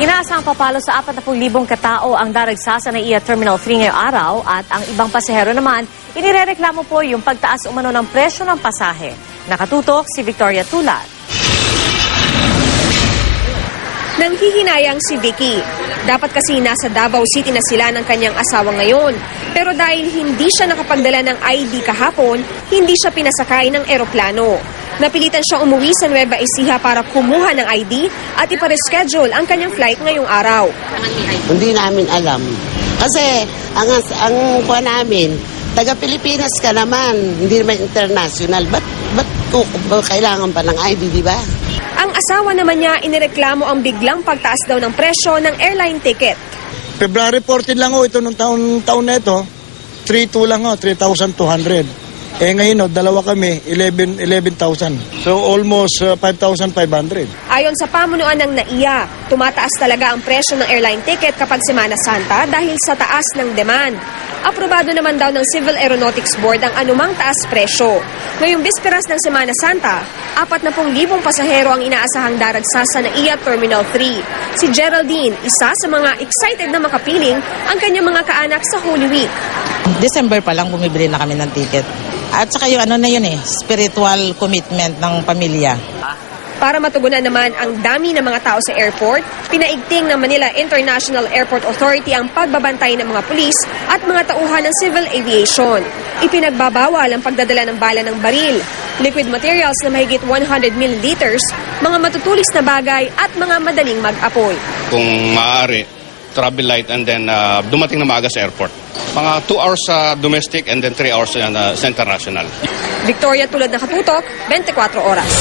Inaasang papalo sa 40,000 katao ang daragsa sa NAIA Terminal 3 ngayong araw at ang ibang pasahero naman, inirereklamo po yung pagtaas umano ng presyo ng pasahe. Nakatutok si Victoria Tulat. Nanghihinayang si Vicky. Dapat kasi nasa Davao City na sila ng kanyang asawa ngayon. Pero dahil hindi siya nakapagdala ng ID kahapon, hindi siya pinasakay ng eroplano. Napilitan siyang umuwi sa Nueva Ecija para kumuha ng ID at ipareschedule ang kanyang flight ngayong araw. Hindi namin alam. Kasi ang kuha namin, taga Pilipinas ka naman, hindi naman international. Ba't kailangan pa ng ID, di ba? Ang asawa naman niya inireklamo ang biglang pagtaas daw ng presyo ng airline ticket. February 14 lang ito nung taon na ito, 3,200 lang 3,200. Ngayon dalawa kami, 11,000. So almost 5,500. Ayon sa pamunuan ng NAIA, tumataas talaga ang presyo ng airline ticket kapag Semana Santa dahil sa taas ng demand. Aprobado naman daw ng Civil Aeronautics Board ang anumang taas presyo. Ngayong bisperas ng Semana Santa, 40,000 pasahero ang inaasahang daragsa sa NAIA Terminal 3. Si Geraldine, isa sa mga excited na makapiling ang kanyang mga kaanak sa Holy Week. December pa lang bumibili na kami ng ticket. At saka yung spiritual commitment ng pamilya. Para matugunan naman ang dami ng mga tao sa airport, pinaigting ng Manila International Airport Authority ang pagbabantay ng mga pulis at mga tauhan ng civil aviation. Ipinagbabawal ang pagdadala ng bala ng baril, liquid materials na mahigit 100 milliliters, mga matutulis na bagay at mga madaling mag-apoy. Kung maaari, travel light and then dumating na maaga sa airport. Mga 2 hours sa domestic and then 3 hours sa international. Victoria Tulad, Nakatutok, 24 Oras.